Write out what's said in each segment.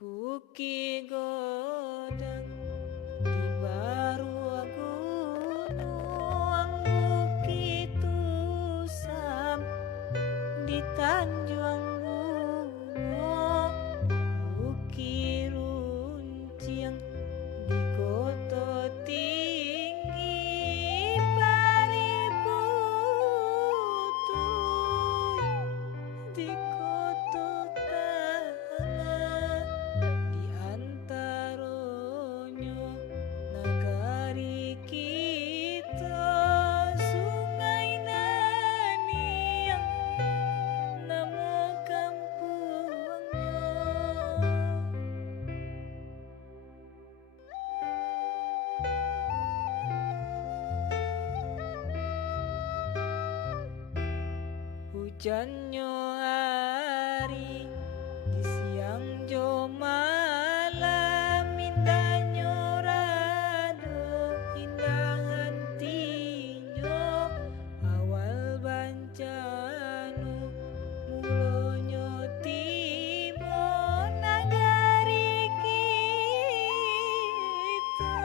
Buki godang di baru gunung Bukit Tusam di Tanjung Bungo Bukit Runcing di Kota Tinggi Pariputuy di Kota Tengah di antaronyo nagari kita Sungai Naniang namo kampungnya. Hujannya hari di siang jo malam indahnya rado indah hatinya awal bancanu mulonyo tibo nagari kita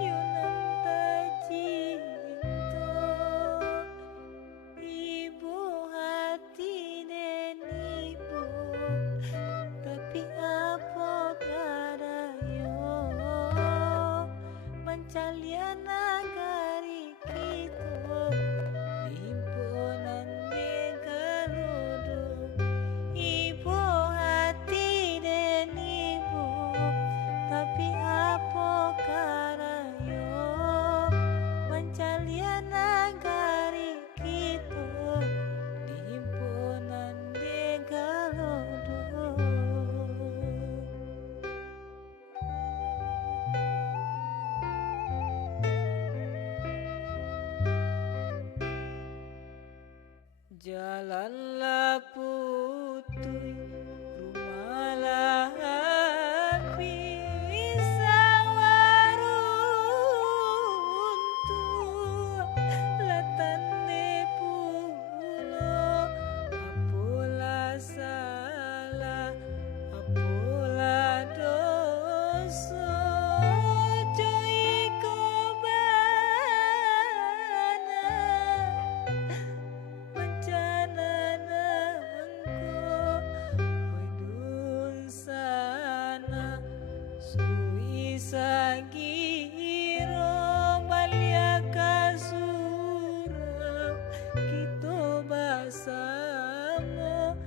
Yunan cinta ibu hati dan ibu tapi apa kadayo mencalian nagari kita himpunan degaludu ibu hati dan ibu tapi apa kadayo mencalian nagari kita di himpunan degaludu. Jalanlah putuy, rumahlah api, sawaruntuh, latande pulo, apalah salah, apalah dosa, joy kobana. Bencana nangko Waidun sana Sui sagiro Balia kasurau Kito basamo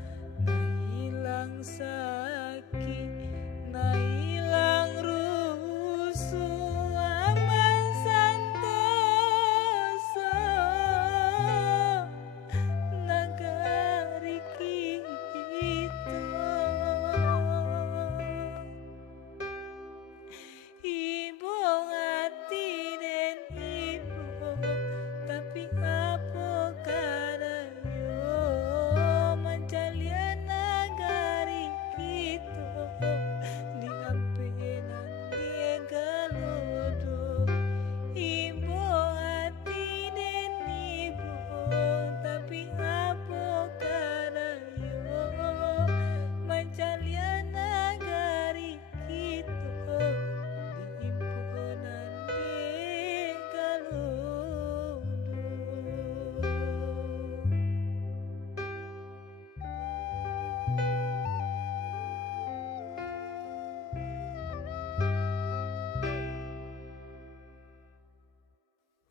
Nailang sakit Nailang rusuh Aman santoso nagari kita ibu hati dan ibu tapi apa kadayo mencalian nagari kita di ampenan degaludu ibu hati dan ibu tapi apa kadayo mencalian nagari kita di himpunan degaludu.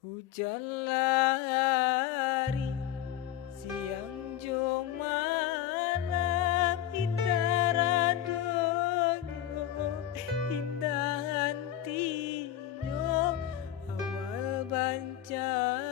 Hujanlah hari siang jo malam indah radonyo indah hantinyo awal bancanu